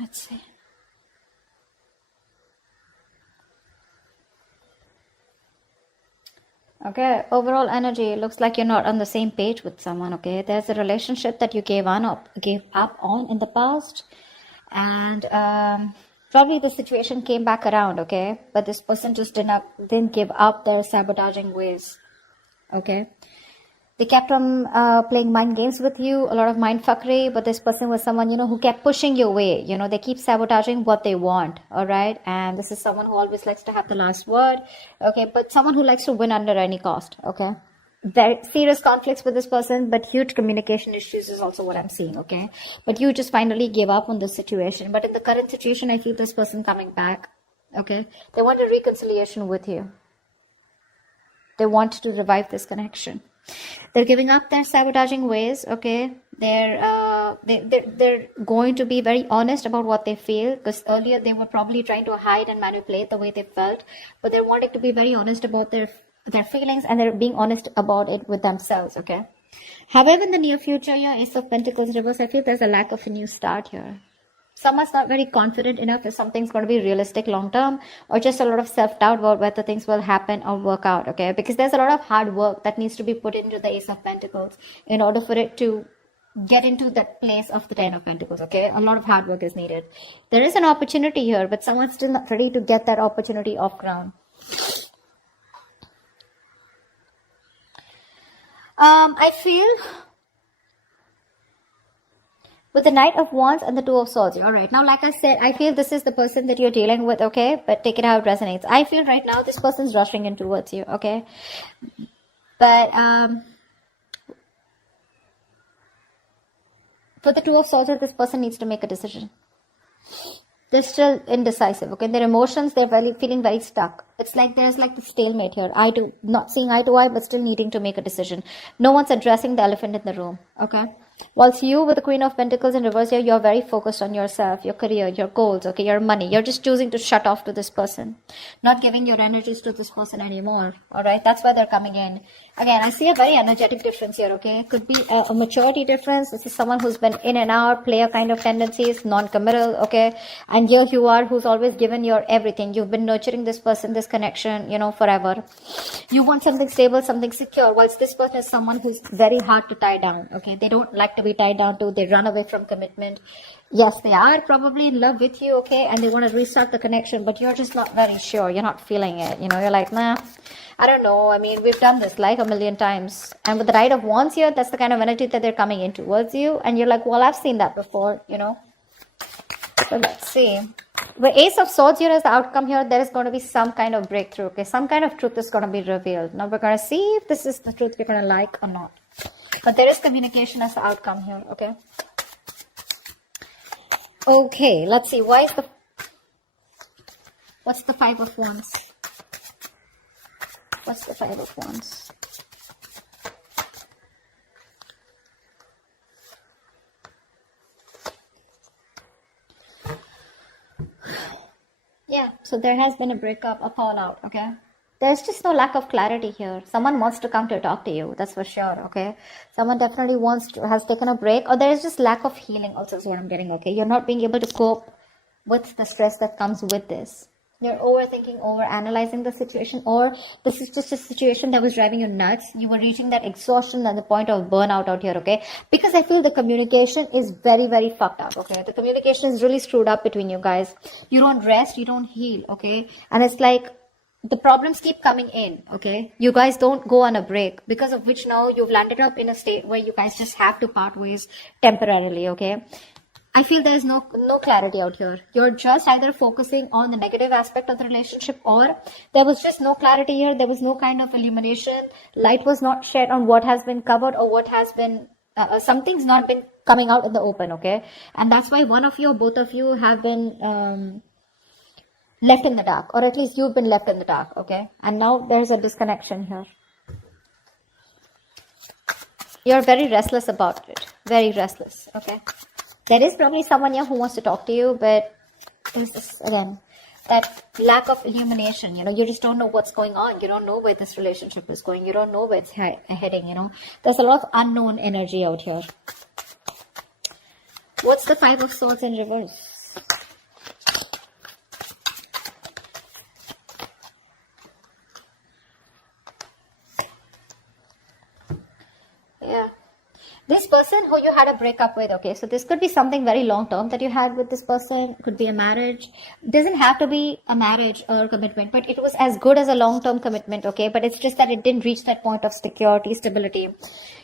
Let's see. Okay, overall energy looks like you're not on the same page with someone. Okay, there's a relationship that you gave up on in the past, and probably the situation came back around. Okay, but this person just didn't give up their sabotaging ways. Okay, they kept on playing mind games with you, a lot of mind fuckery, but this person was someone, who kept pushing you away. They keep sabotaging what they want, all right? And this is someone who always likes to have the last word, okay? But someone who likes to win under any cost, okay? Very serious conflicts with this person, but huge communication issues is also what I'm seeing, okay? But you just finally gave up on this situation. But in the current situation, I feel this person coming back, okay? They want a reconciliation with you. They want to revive this connection. They're giving up their sabotaging ways, okay? They're going to be very honest about what they feel, because earlier they were probably trying to hide and manipulate the way they felt, but they're wanting to be very honest about their feelings, and they're being honest about it with themselves, okay? However, in the near future, your Ace of Pentacles reverse, I feel there's a lack of a new start here. Someone's not very confident enough if something's going to be realistic long term, or just a lot of self-doubt about whether things will happen or work out, okay? Because there's a lot of hard work that needs to be put into the Ace of Pentacles in order for it to get into that place of the Ten of Pentacles, okay? A lot of hard work is needed. There is an opportunity here, but someone's still not ready to get that opportunity off ground. I feel with the Knight of Wands and the Two of Swords. All right. Now, like I said, I feel this is the person that you're dealing with, okay? But take it how it resonates. I feel right now this person's rushing in towards you, okay? But for the Two of Swords, this person needs to make a decision. They're still indecisive, okay? Their emotions, they're feeling very stuck. It's like there's like the stalemate here. Not seeing eye to eye, but still needing to make a decision. No one's addressing the elephant in the room, okay? Whilst you, with the Queen of Pentacles in reverse here, you're very focused on yourself, your career, your goals, okay, your money. You're just choosing to shut off to this person, not giving your energies to this person anymore, all right? That's why they're coming in. Again, I see a very energetic difference here, okay? Could be a maturity difference. This is someone who's been in and out, player kind of tendencies, non-committal, okay? And here you are, who's always given your everything. You've been nurturing this person, this connection, forever. You want something stable, something secure, whilst this person is someone who's very hard to tie down, okay? They don't like to be tied down to. They run away from commitment. Yes, they are probably in love with you, okay? And they want to restart the connection, but you're just not very sure. You're not feeling it. You're like, nah, I don't know. I mean, we've done this like a million times. And with the Knight of Wands here, that's the kind of energy that they're coming in towards you. And you're like, well, I've seen that before, So let's see. With Ace of Swords here as the outcome here, there is going to be some kind of breakthrough, okay? Some kind of truth is going to be revealed. Now we're going to see if this is the truth you're going to like or not. But there is communication as the outcome here, okay? Okay, let's see. What's the Five of Wands? What's the Five of Wands? Yeah, so there has been a breakup, a fallout, okay? There's just no lack of clarity here. Someone wants to come to talk to you, that's for sure, okay? Someone definitely has taken a break, or there is just lack of healing also is what I'm getting, okay? You're not being able to cope with the stress that comes with this. You're overthinking, overanalyzing the situation, or this is just a situation that was driving you nuts. You were reaching that exhaustion and the point of burnout out here, okay? Because I feel the communication is very, very fucked up, okay? The communication is really screwed up between you guys. You don't rest, you don't heal, okay? And it's like the problems keep coming in, okay? You guys don't go on a break, because of which now you've landed up in a state where you guys just have to part ways temporarily, okay? I feel there's no clarity out here. You're just either focusing on the negative aspect of the relationship, or there was just no clarity here. There was no kind of illumination. Light was not shed on what has been covered, or what has been, something's not been coming out in the open, okay? And that's why one of you or both of you have been left in the dark, or at least you've been left in the dark, okay? And now there's a disconnection here. You're very restless about it. Very restless, okay? There is probably someone here who wants to talk to you, but there's this, again, that lack of illumination, you just don't know what's going on. You don't know where this relationship is going. You don't know where it's heading, There's a lot of unknown energy out here. What's the Five of Swords in reverse? who you had a breakup with, okay? So this could be something very long term that you had with this person. Could be a marriage. Doesn't have to be a marriage or commitment, but it was as good as a long term commitment, okay? But it's just that it didn't reach that point of security, stability.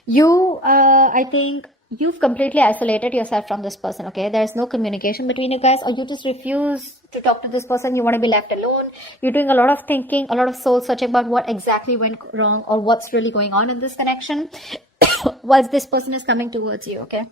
I think you've completely isolated yourself from this person, okay? There's no communication between you guys, or you just refuse to talk to this person. You want to be left alone. You're doing a lot of thinking, a lot of soul searching about what exactly went wrong or what's really going on in this connection whilst this person is coming towards you, okay?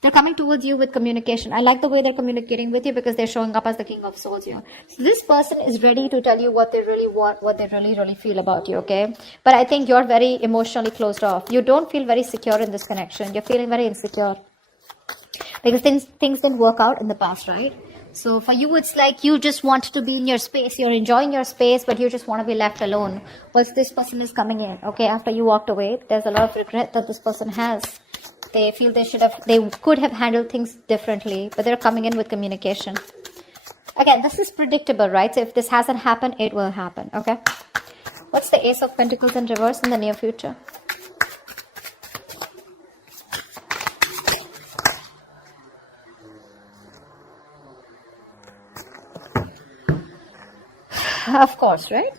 They're coming towards you with communication. I like the way they're communicating with you because they're showing up as the King of Swords here. So this person is ready to tell you what they really want, what they really feel about you, okay? But I think you're very emotionally closed off. You don't feel very secure in this connection. You're feeling very insecure because things didn't work out in the past, right? So for you, it's like you just want to be in your space. You're enjoying your space, but you just want to be left alone. Once this person is coming in, okay, after you walked away, there's a lot of regret that this person has. They feel they could have handled things differently, but they're coming in with communication. Again, this is predictable, right? So if this hasn't happened, it will happen, okay? What's the Ace of Pentacles in reverse in the near future? Of course, right?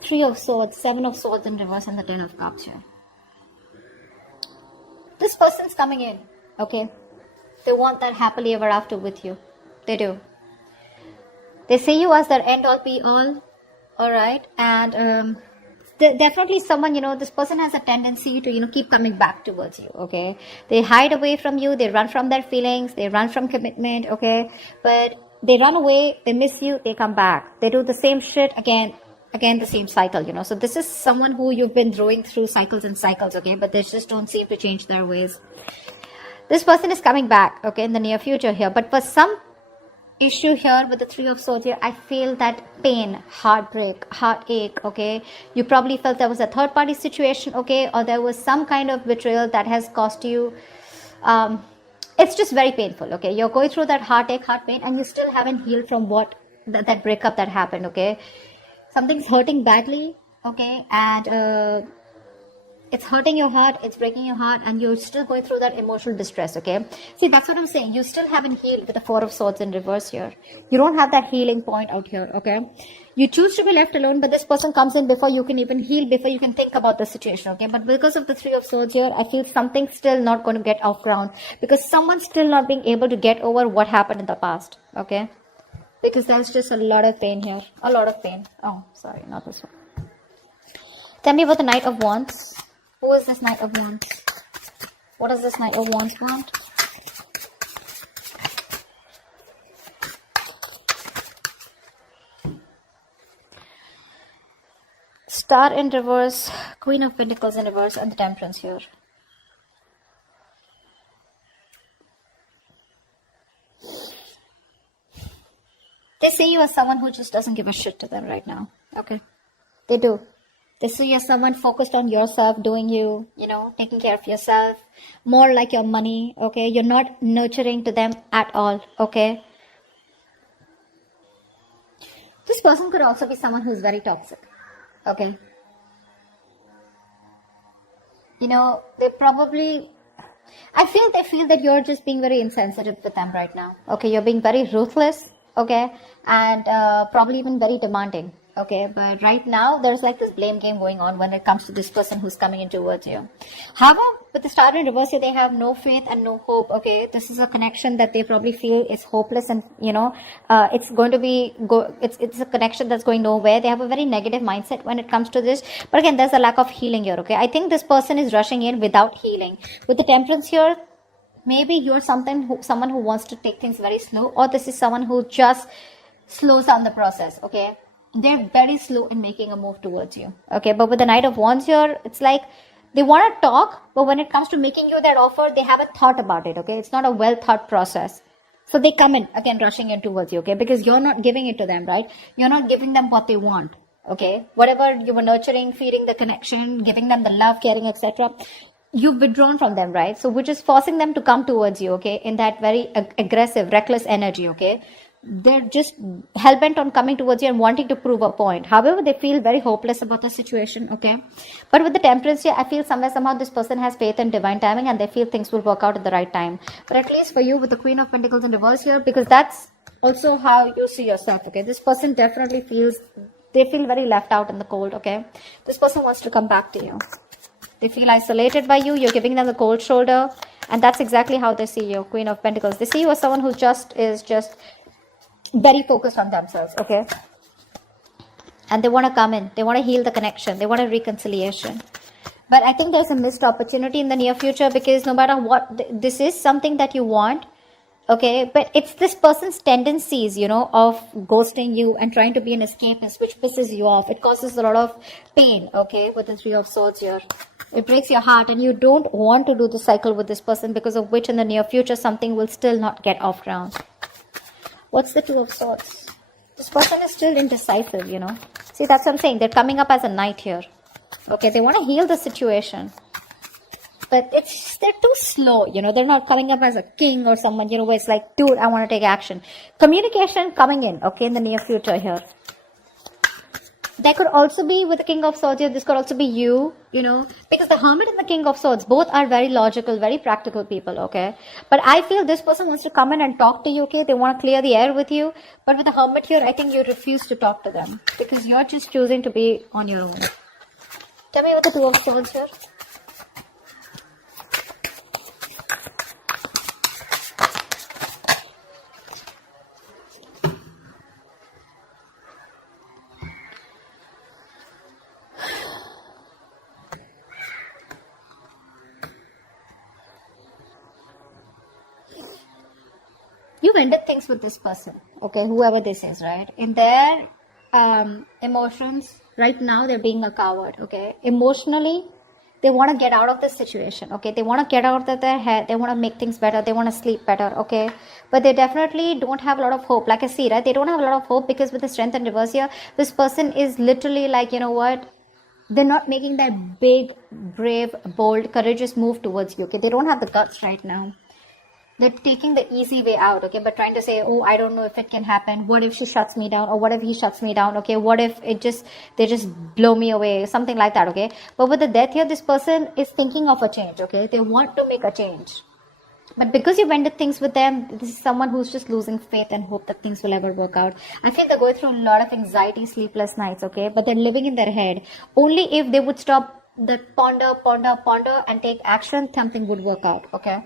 Three of Swords, Seven of Swords in reverse, and the Ten of Cups here. This person's coming in, okay? They want that happily ever after with you. They do. They see you as their end all be all, alright? And definitely someone, this person has a tendency to, keep coming back towards you, okay? They hide away from you, they run from their feelings, they run from commitment, okay? But they run away, they miss you, they come back. They do the same shit again, the same cycle, So this is someone who you've been going through cycles and cycles, okay? But they just don't seem to change their ways. This person is coming back, okay, in the near future here. But for some issue here with the Three of Swords here, I feel that pain, heartbreak, heartache, okay? You probably felt there was a third party situation, okay? Or there was some kind of betrayal that has cost you. It's just very painful, okay? You're going through that heartache, heart pain, and you still haven't healed from what that breakup that happened, okay? Something's hurting badly, okay? And it's hurting your heart, it's breaking your heart, and you're still going through that emotional distress, okay? See, that's what I'm saying. You still haven't healed with the Four of Swords in reverse here. You don't have that healing point out here, okay? You choose to be left alone, but this person comes in before you can even heal, before you can think about the situation, okay? But because of the Three of Swords here, I feel something's still not going to get off ground because someone's still not being able to get over what happened in the past, okay? Because there's just a lot of pain here. A lot of pain. Oh, sorry, not this one. Tell me about the Knight of Wands. Who is this Knight of Wands? What does this Knight of Wands want? Star in reverse, Queen of Pentacles in reverse, and the Temperance here. They see you as someone who just doesn't give a shit to them right now. Okay. They do. They see you as someone focused on yourself, doing you, taking care of yourself. More like your money, okay? You're not nurturing to them at all, okay? This person could also be someone who's very toxic, okay? They probably... they feel that you're just being very insensitive with them right now. Okay, you're being very ruthless, okay? And probably even very demanding. Okay, but right now there's like this blame game going on when it comes to this person who's coming in towards you. However, with the Star in reverse here, they have no faith and no hope. Okay, this is a connection that they probably feel is hopeless, and it's going to be it's a connection that's going nowhere. They have a very negative mindset when it comes to this. But again, there's a lack of healing here. Okay, I think this person is rushing in without healing. With the Temperance here, maybe you're someone who wants to take things very slow, or this is someone who just slows down the process. Okay. They're very slow in making a move towards you. Okay, but with the Knight of Wands here, it's like they want to talk, but when it comes to making you that offer, they haven't thought about it, okay? It's not a well thought process. So they come in, again, rushing in towards you, okay? Because you're not giving it to them, right? You're not giving them what they want, okay? Whatever you were nurturing, feeding the connection, giving them the love, caring, etc., you've withdrawn from them, right? So which is forcing them to come towards you, okay? In that very aggressive, reckless energy, okay? they're just hell-bent on coming towards you and wanting to prove a point. However, they feel very hopeless about the situation, okay? But with the Temperance here, I feel somewhere, somehow this person has faith in divine timing and they feel things will work out at the right time. But at least for you with the Queen of Pentacles in reverse here, because that's also how you see yourself, okay? This person definitely feels, they feel very left out in the cold, okay? This person wants to come back to you. They feel isolated by you. You're giving them the cold shoulder. And that's exactly how they see you, Queen of Pentacles. They see you as someone who is just very focused on themselves, okay? And they want to come in. They want to heal the connection. They want a reconciliation. But I think there's a missed opportunity in the near future, because no matter what, this is something that you want, okay? But it's this person's tendencies, of ghosting you and trying to be an escapist, which pisses you off. It causes a lot of pain, okay, with the Three of Swords here. It breaks your heart, and you don't want to do the cycle with this person, because of which in the near future something will still not get off ground. What's the Two of Swords? This person is still indecisive, See, that's what I'm saying. They're coming up as a knight here. Okay, they want to heal the situation. But they're too slow, They're not coming up as a king or someone, where it's like, dude, I want to take action. Communication coming in, okay, in the near future here. That could also be with the King of Swords here. This could also be you, because the Hermit and the King of Swords, both are very logical, very practical people, okay? But I feel this person wants to come in and talk to you, okay? They want to clear the air with you. But with the Hermit here, I think you refuse to talk to them, because you're just choosing to be on your own. Tell me what the Two of Swords here. You've ended things with this person, okay, whoever this is, right? In their emotions, right now, they're being a coward, okay? Emotionally, they want to get out of this situation, okay? They want to get out of their head. They want to make things better. They want to sleep better, okay? But they definitely don't have a lot of hope. Like I see, right? They don't have a lot of hope, because with the Strength and reverse here, this person is literally like, they're not making that big, brave, bold, courageous move towards you, okay? They don't have the guts right now. They're taking the easy way out, okay? But trying to say, oh, I don't know if it can happen. What if she shuts me down? Or what if he shuts me down, okay? What if they just blow me away? Something like that, okay? But with the Death here, this person is thinking of a change, okay? They want to make a change. But because you've ended things with them, this is someone who's just losing faith and hope that things will ever work out. I feel they're going through a lot of anxiety, sleepless nights, okay? But they're living in their head. Only if they would stop that ponder, and take action, something would work out, okay?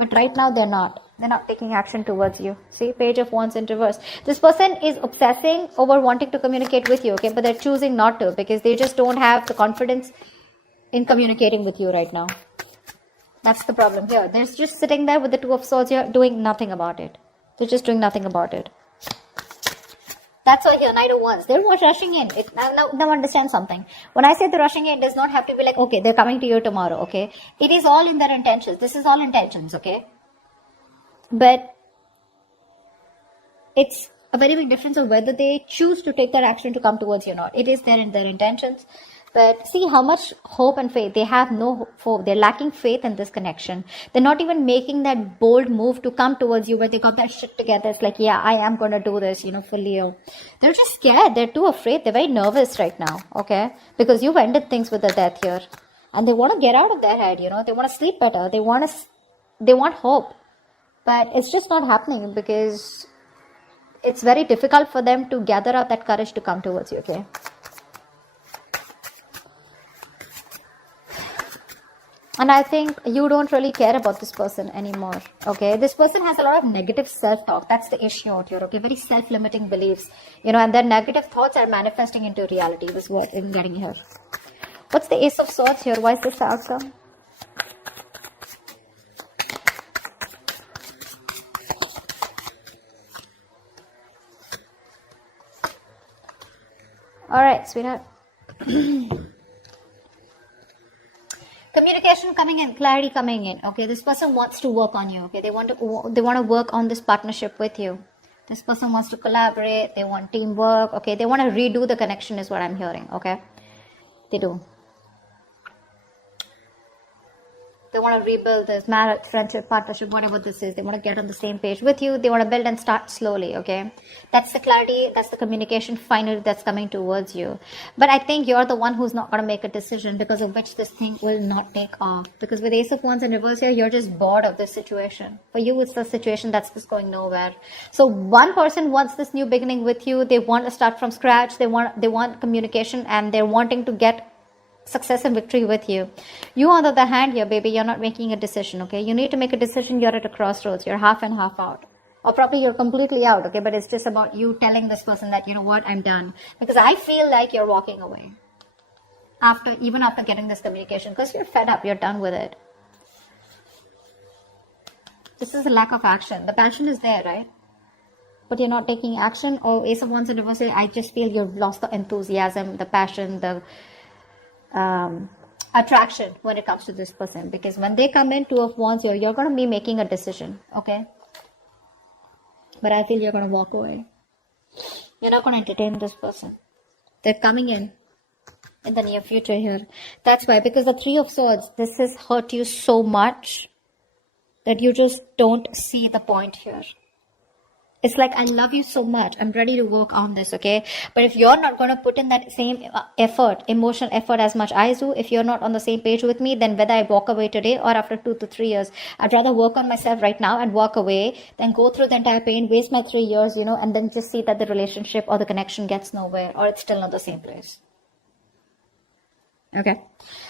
But right now, they're not. They're not taking action towards you. See, Page of Wands in reverse. This person is obsessing over wanting to communicate with you, okay? But they're choosing not to, because they just don't have the confidence in communicating with you right now. That's the problem here. They're just sitting there with the Two of Swords here, doing nothing about it. They're just doing nothing about it. That's why here, Knight of Wands, they're not rushing in. Now understand something. When I say they're rushing in, it does not have to be like, okay, they're coming to you tomorrow, okay? It is all in their intentions. This is all intentions, okay? But it's a very big difference of whether they choose to take that action to come towards you or not. It is there in their intentions. But see how much hope and faith. They have no hope. They're lacking faith in this connection. They're not even making that bold move to come towards you where they got that shit together. It's like, yeah, I am going to do this, for Leo. They're just scared. They're too afraid. They're very nervous right now, okay? Because you've ended things with the Death here. And they want to get out of their head, They want to sleep better. They want hope. But it's just not happening, because it's very difficult for them to gather up that courage to come towards you, okay? And I think you don't really care about this person anymore, okay? This person has a lot of negative self-talk. That's the issue out here, okay? Very self-limiting beliefs, and their negative thoughts are manifesting into reality. This is what I'm getting here. What's the Ace of Swords here? Why is this the outcome? All right, sweetheart. Communication coming in, clarity coming in, okay? This person wants to work on you, okay? They want to work on this partnership with you. This person wants to collaborate. They want teamwork, okay? They want to redo the connection is what I'm hearing, okay? They do. They want to rebuild this marriage, friendship, partnership, whatever this is. They want to get on the same page with you. They want to build and start slowly, okay? That's the clarity, that's the communication finally that's coming towards you. But I think you're the one who's not going to make a decision, because of which this thing will not take off. Because with Ace of Wands in reverse here, you're just bored of this situation. For you, it's a situation that's just going nowhere. So one person wants this new beginning with you. They want to start from scratch. They want communication, and they're wanting to get success and victory with you. You, on the other hand, here, baby, you're not making a decision, okay? You need to make a decision. You're at a crossroads. You're half and half out. Or probably you're completely out, okay? But it's just about you telling this person that, you know what, I'm done. Because I feel like you're walking away. Even after getting this communication. Because you're fed up. You're done with it. This is a lack of action. The passion is there, right? But you're not taking action. Or Ace of Wands in reverse, I just feel you've lost the enthusiasm, the passion, the attraction when it comes to this person. Because when they come in, Two of Wands, you're going to be making a decision, okay? But I feel you're going to walk away. You're not going to entertain this person. They're coming in the near future here. That's why, because the Three of Swords, this has hurt you so much that you just don't see the point here. It's like, I love you so much. I'm ready to work on this, okay? But if you're not going to put in that same effort, emotional effort as much I do, if you're not on the same page with me, then whether I walk away today or after 2 to 3 years, I'd rather work on myself right now and walk away than go through the entire pain, waste my 3 years, and then just see that the relationship or the connection gets nowhere, or it's still not the same place. Okay?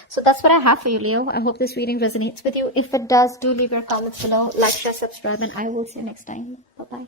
So that's what I have for you, Leo. I hope this reading resonates with you. If it does, do leave your comments below. Like, share, subscribe, and I will see you next time. Bye-bye.